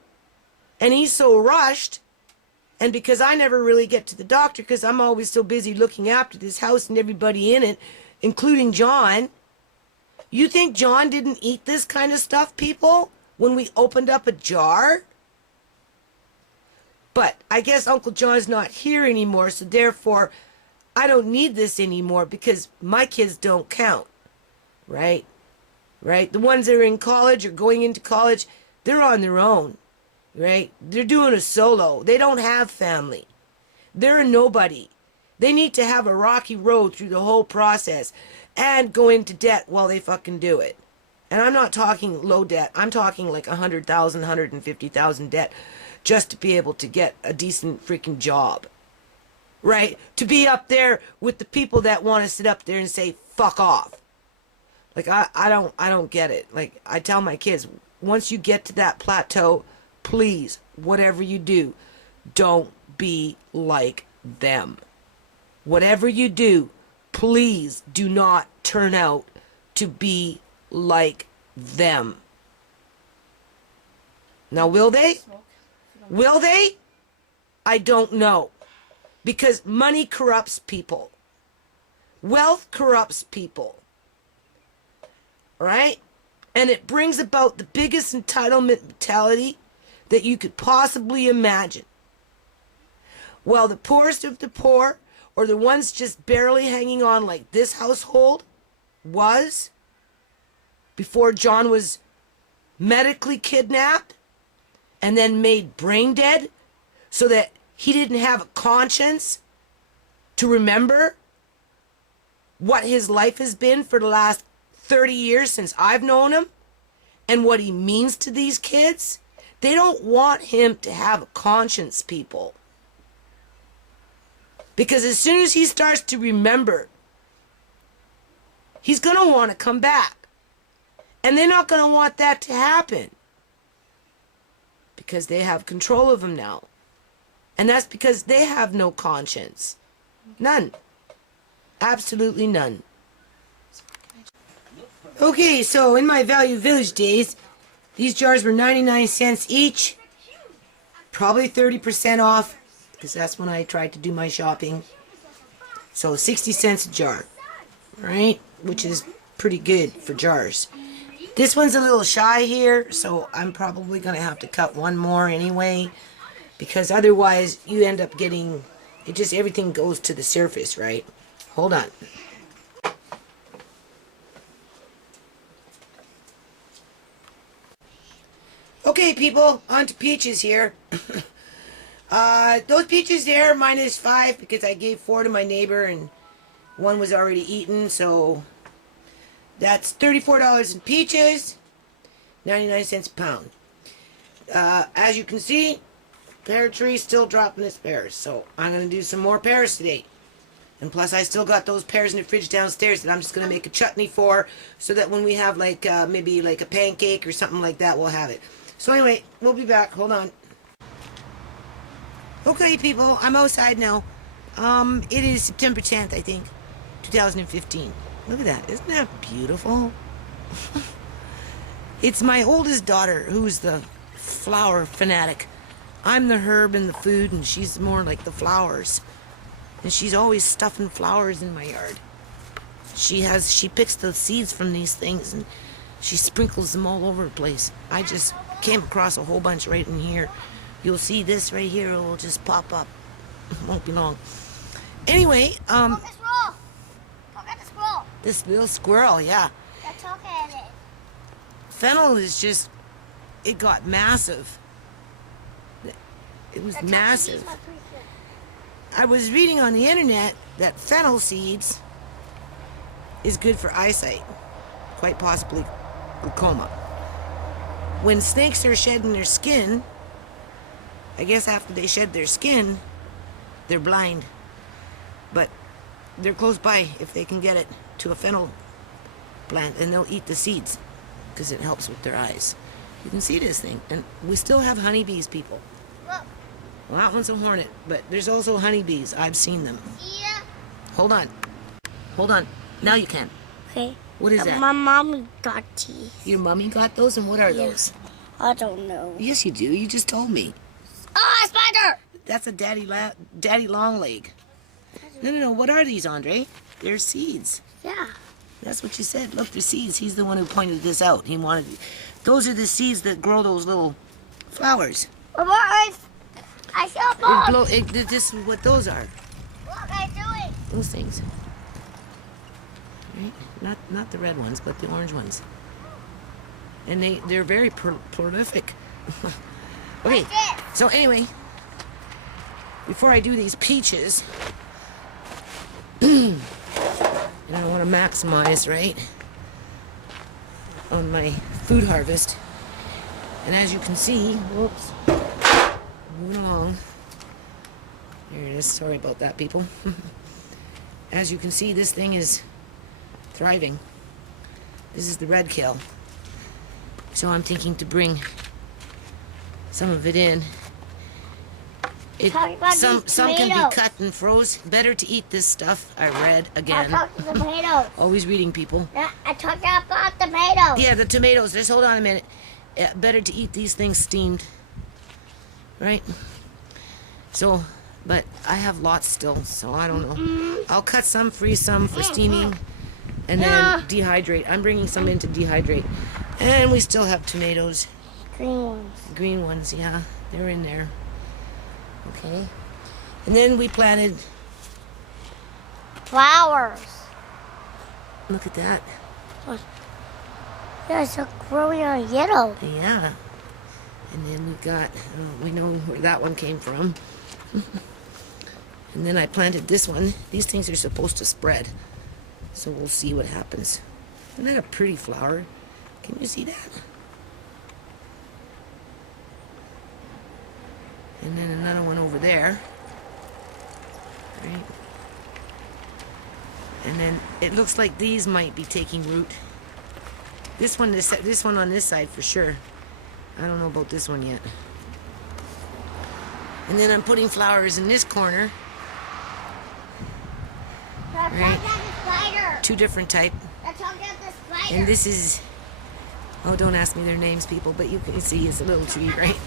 And he's so rushed. And because I never really get to the doctor, because I'm always so busy looking after this house and everybody in it, including John. You think John didn't eat this kind of stuff, people, when we opened up a jar? But I guess Uncle John's not here anymore, so therefore I don't need this anymore because my kids don't count, right? Right? The ones that are in college or going into college, they're on their own, right? They're doing a solo. They don't have family. They're a nobody. They need to have a rocky road through the whole process and go into debt while they fucking do it. And I'm not talking low debt. I'm talking like 100,000, 150,000 debt just to be able to get a decent freaking job. Right? To be up there with the people that want to sit up there and say, fuck off. Like, I don't get it. Like, I tell my kids, once you get to that plateau, please, whatever you do, don't be like them. Whatever you do, please do not turn out to be like them. Now, will they? Will they? I don't know. Because money corrupts people. Wealth corrupts people. Right? And it brings about the biggest entitlement mentality that you could possibly imagine. Well, the poorest of the poor, or the ones just barely hanging on like this household was, before John was medically kidnapped and then made brain dead so that he didn't have a conscience to remember what his life has been for the last 30 years since I've known him and what he means to these kids. They don't want him to have a conscience, people. Because as soon as he starts to remember, he's going to want to come back. And they're not going to want that to happen. Because they have control of him now. And that's because they have no conscience. None. Absolutely none. Okay, so in my Value Village days, these jars were 99 cents each. Probably 30% off, because that's when I tried to do my shopping. So 60 cents a jar, right? Which is pretty good for jars. This one's a little shy here, so I'm probably going to have to cut one more anyway, because otherwise you end up getting, everything goes to the surface, right? Hold on. Okay, people, on to peaches here. Those peaches there, -5, because I gave 4 to my neighbor and one was already eaten, so that's $34 in peaches, 99 cents a pound. As you can see, pear tree still dropping its pears, so I'm going to do some more pears today. And plus, I still got those pears in the fridge downstairs that I'm just going to make a chutney for, so that when we have like maybe like a pancake or something like that, we'll have it. So anyway, we'll be back. Hold on. Okay, people, I'm outside now. It is September 10th, I think, 2015. Look at that. Isn't that beautiful? It's my oldest daughter who's the flower fanatic. I'm the herb and the food, and she's more like the flowers. And she's always stuffing flowers in my yard. She picks the seeds from these things, and she sprinkles them all over the place. I just came across a whole bunch right in here. You'll see this right here. It will just pop up. It won't be long. Anyway, Look, a squirrel. Look at the squirrel. this little squirrel, yeah. Let's look at it. Fennel is just, it got massive. It was massive. I was reading on the internet that fennel seeds is good for eyesight. quite possibly glaucoma. When snakes are shedding their skin, I guess after they shed their skin, they're blind. But they're close by, if they can get it, to a fennel plant, and they'll eat the seeds because it helps with their eyes. You can see this thing, and we still have honeybees, people. Look. Well, that one's a hornet, but there's also honeybees. I've seen them. Yeah. Hold on. Hold on. Now you can. Okay. What is that? My mom got teeth. Your mommy got those, and what are those? I don't know. Yes, you do. You just told me. Oh, a spider! That's a daddy long leg. No. What are these, Andre? They're seeds. Yeah. That's what you said. Look, the seeds. He's the one who pointed this out. He wanted. Those are the seeds that grow those little flowers. I saw them. This is what those are. What am I doing? Those things. Right? Not the red ones, but the orange ones. And they're very prolific. Okay. So anyway, before I do these peaches, and I want to maximize, right, on my food harvest. And as you can see, whoops, moving along. There it is. Sorry about that, people. As you can see, this thing is thriving. This is the red kale. So I'm thinking to bring some of it in. Some can be cut and froze. Better to eat this stuff. I read again. I talked to the tomatoes. Always reading, people. I talked about tomatoes. Yeah, the tomatoes. Just hold on a minute. Better to eat these things steamed. Right? So, but I have lots still, so I don't know. I'll cut some, freeze some for steaming, and then dehydrate. I'm bringing some in to dehydrate. And we still have tomatoes. Green ones. Green ones, yeah. They're in there. Okay. And then we planted... flowers. Look at that. Yeah, it's growing on yellow. Yeah. And then we got... we know where that one came from. And then I planted this one. These things are supposed to spread. So we'll see what happens. Isn't that a pretty flower? Can you see that? And then another one over there. Right? And then it looks like these might be taking root. This one on this side for sure. I don't know about this one yet. And then I'm putting flowers in this corner. Right? Two different type. And this is... oh, don't ask me their names, people, but you can see it's a little tree, right?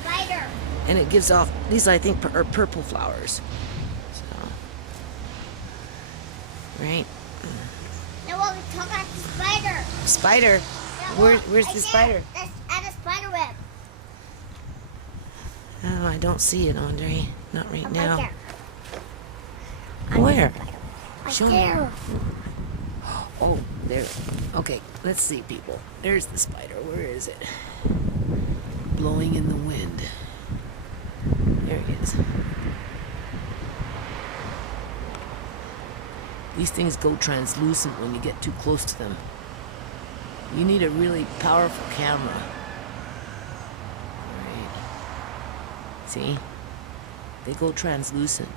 And it gives off... these, I think, are purple flowers. So... right? No, we'll talk about the spider. Spider? Yeah, where's the spider? That's at a spider web. Oh, I don't see it, Andre. Not right now. Right there. Where? Right Show me. there. Oh, there. Okay, let's see, people. There's the spider. Where is it? Blowing in the wind. There he is. These things go translucent when you get too close to them. You need a really powerful camera. Right. See? They go translucent.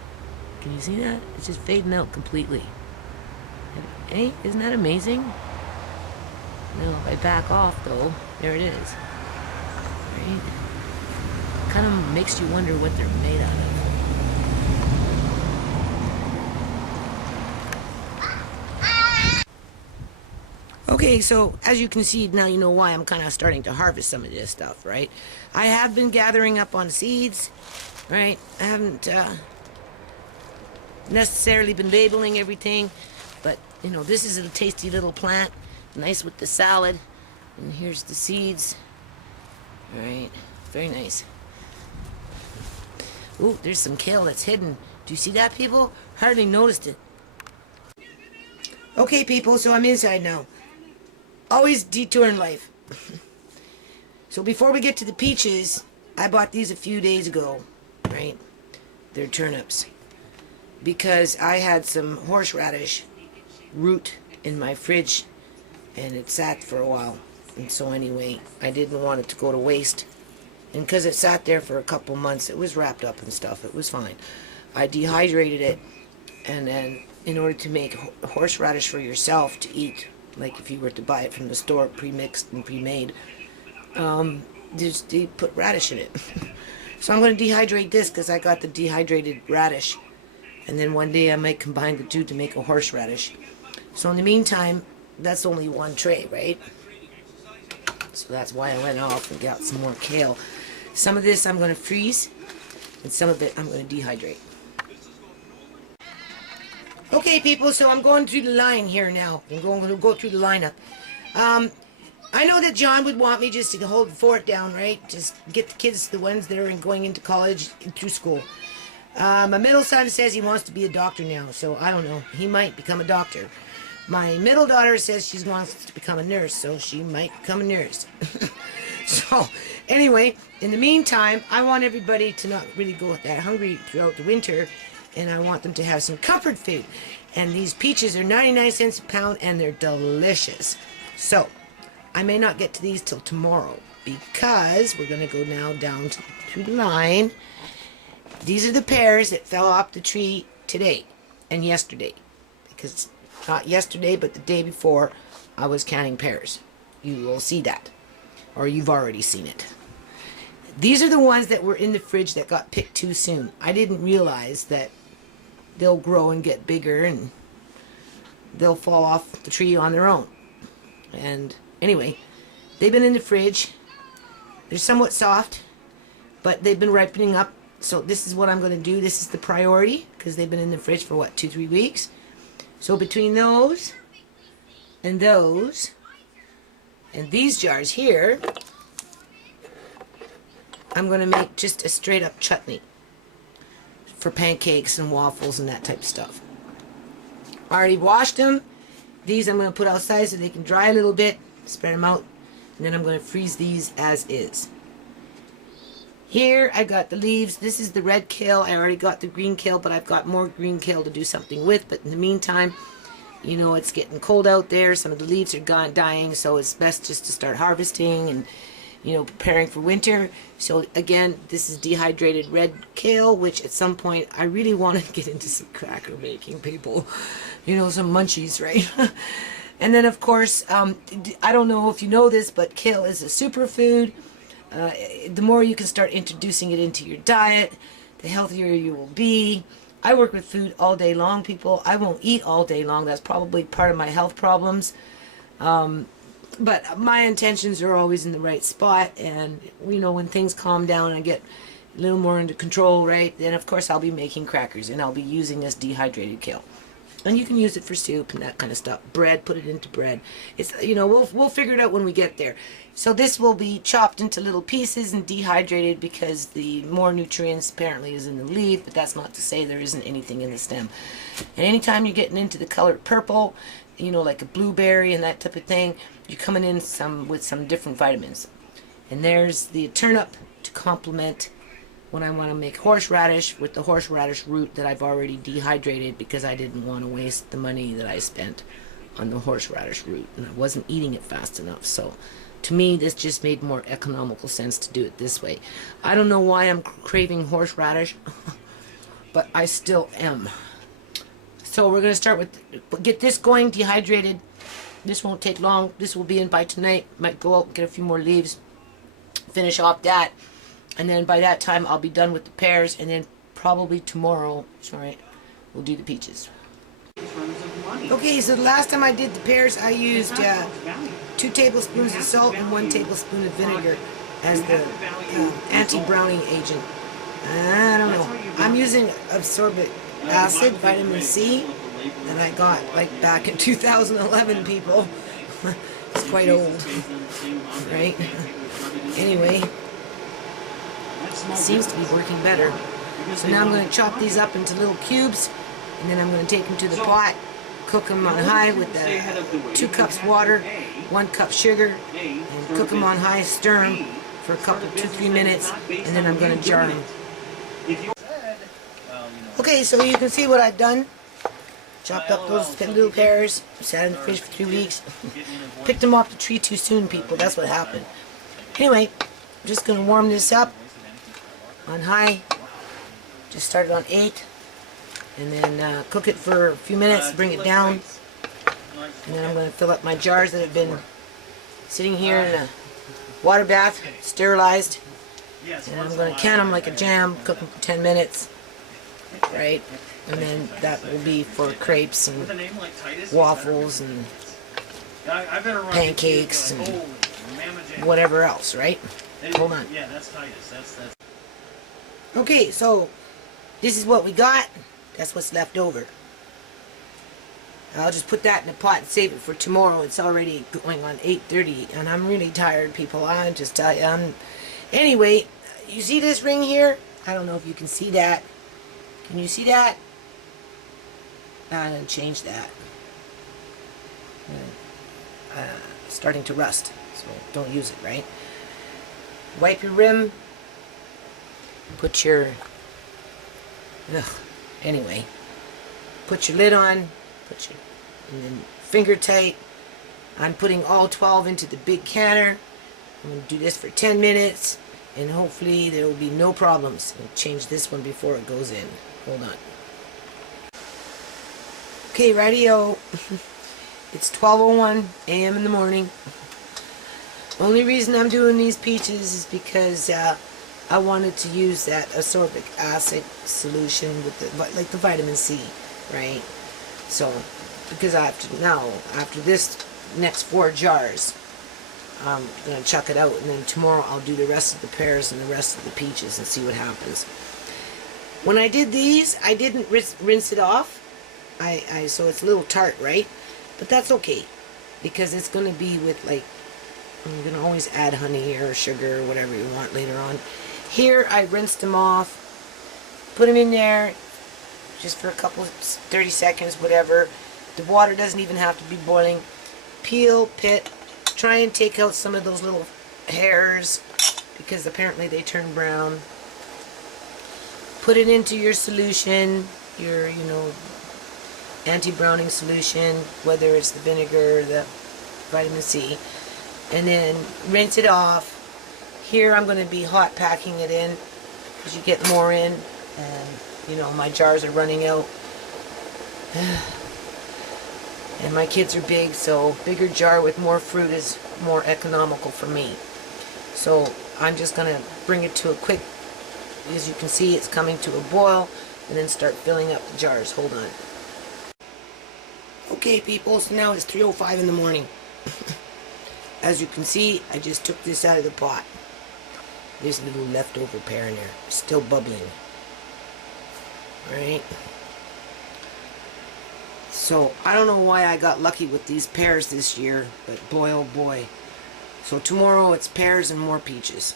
Can you see that? It's just fading out completely. Hey, isn't that amazing? Now, if I back off, though, there it is. Right? Kind of makes you wonder what they're made out of. Okay, so as you can see, now you know why I'm kind of starting to harvest some of this stuff, right? I have been gathering up on seeds, right? I haven't necessarily been labeling everything, but, you know, this is a tasty little plant, nice with the salad, and here's the seeds. All right, very nice. Ooh, there's some kale that's hidden. Do you see that, people? Hardly noticed it. Okay, people, so I'm inside now. Always detour in life. So before we get to the peaches, I bought these a few days ago, right? They're turnips. Because I had some horseradish root in my fridge, and it sat for a while. And so anyway, I didn't want it to go to waste. And because it sat there for a couple months, it was wrapped up and stuff. It was fine. I dehydrated it, and then in order to make horseradish for yourself to eat, like if you were to buy it from the store pre-mixed and pre-made, they put radish in it. So I'm going to dehydrate this because I got the dehydrated radish. And then one day I might combine the two to make a horseradish. So in the meantime, that's only one tray, right? So that's why I went off and got some more kale. Some of this I'm going to freeze, and some of it I'm going to dehydrate. Okay, people, so I'm going through the line here now. I'm going to go through the lineup. I know that John would want me just to hold the fort down, right? Just get the kids, the ones that are going into college, through school. My middle son says he wants to be a doctor now, so I don't know. He might become a doctor. My middle daughter says she wants to become a nurse, so she might become a nurse. So, anyway, in the meantime, I want everybody to not really go that hungry throughout the winter, and I want them to have some comfort food. And these peaches are 99 cents a pound, and they're delicious. So, I may not get to these till tomorrow, because we're going to go now down to the line. These are the pears that fell off the tree today and yesterday. Because not yesterday, but the day before, I was canning pears. You will see that. Or you've already seen it. These are the ones that were in the fridge that got picked too soon. I didn't realize that they'll grow and get bigger and they'll fall off the tree on their own. And anyway, they've been in the fridge. They're somewhat soft, but they've been ripening up. So this is what I'm going to do. This is the priority because they've been in the fridge for what, 2-3 weeks. So between those and these jars here, I'm going to make just a straight up chutney for pancakes and waffles and that type of stuff. I already washed them. These I'm going to put outside so they can dry a little bit, spread them out, and then I'm going to freeze these as is. Here I got the leaves. This is the red kale. I already got the green kale, but I've got more green kale to do something with. But in the meantime, you know, it's getting cold out there. Some of the leaves are dying, so it's best just to start harvesting and, you know, preparing for winter. So again, this is dehydrated red kale, which at some point I really want to get into some cracker making, people. You know, some munchies, right? And then of course, I don't know if you know this, but kale is a superfood. The more you can start introducing it into your diet, the healthier you will be. I work with food all day long, people. I won't eat all day long. That's probably part of my health problems. But my intentions are always in the right spot. And, you know, when things calm down and I get a little more under control, right, then of course I'll be making crackers and I'll be using this dehydrated kale. And you can use it for soup and that kind of stuff. Bread, put it into bread. It's, you know, we'll figure it out when we get there. So this will be chopped into little pieces and dehydrated because the more nutrients apparently is in the leaf, but that's not to say there isn't anything in the stem. And anytime you're getting into the color purple, you know, like a blueberry and that type of thing, you're coming in with some different vitamins. And there's the turnip to complement when I want to make horseradish with the horseradish root that I've already dehydrated because I didn't want to waste the money that I spent on the horseradish root, and I wasn't eating it fast enough. So to me, this just made more economical sense to do it this way. I don't know why I'm craving horseradish, but I still am. So we're going to start with, get this going, dehydrated. This won't take long. This will be in by tonight. Might go out and get a few more leaves, finish off that. And then by that time, I'll be done with the pears, and then probably tomorrow, sorry, we'll do the peaches. Okay, so the last time I did the pears, I used 2 tablespoons of salt and 1 tablespoon of vinegar as the anti-browning agent. I don't know. I'm using ascorbic acid, vitamin C, that I got like back in 2011, people. It's quite old, right? Anyway. It seems to be working better. So now I'm going to chop these up into little cubes, and then I'm going to take them to the pot, cook them on high with 2 cups water, 1 cup sugar, and cook them on high, stir them for a couple, 2-3 minutes, and then I'm going to jar them. Okay, so you can see what I've done. Chopped up those little pears, sat in the fridge for 3 weeks. Picked them off the tree too soon, people. That's what happened. Anyway, I'm just going to warm this up on high. Just started on 8. And then cook it for a few minutes, bring it down. And then I'm going to fill up my jars that have been sitting here in a water bath, sterilized. And I'm going to can them like a jam, cook them for 10 minutes. Right? And then that will be for crepes and waffles and pancakes and whatever else, right? Hold on. Okay, so this is what we got. That's what's left over. I'll just put that in a pot and save it for tomorrow. It's already going on 8:30 and I'm really tired, people. I just tell you. Anyway, you see this ring here? I don't know if you can see that. Can you see that? I'm going to change that. Starting to rust, so don't use it, right? Wipe your rim. Put your... Anyway. Put your lid on. And then finger tight. I'm putting all 12 into the big canner. I'm going to do this for 10 minutes. And hopefully there will be no problems. I'll change this one before it goes in. Hold on. Okay, radio. It's 12:01 a.m. in the morning. Only reason I'm doing these peaches is because I wanted to use that ascorbic acid solution with the vitamin C, right? So, because after this next 4 jars, I'm going to chuck it out, and then tomorrow I'll do the rest of the pears and the rest of the peaches and see what happens. When I did these, I didn't rinse it off. So it's a little tart, right? But that's okay, because it's going to be with, like, I'm going to always add honey or sugar or whatever you want later on. Here, I rinsed them off, put them in there, just for a couple, 30 seconds, whatever. The water doesn't even have to be boiling. Peel, pit, try and take out some of those little hairs, because apparently they turn brown. Put it into your solution, your, anti-browning solution, whether it's the vinegar or the vitamin C, and then rinse it off. Here I'm going to be hot packing it in, because you get more in, and my jars are running out. And my kids are big, so bigger jar with more fruit is more economical for me. So I'm just going to bring it to a quick, as you can see, it's coming to a boil, and then start filling up the jars. Hold on. Okay, people, so now it's 3:05 in the morning. As you can see, I just took this out of the pot. There's a little leftover pear in there, still bubbling. Right? So, I don't know why I got lucky with these pears this year, but boy oh boy. So tomorrow it's pears and more peaches.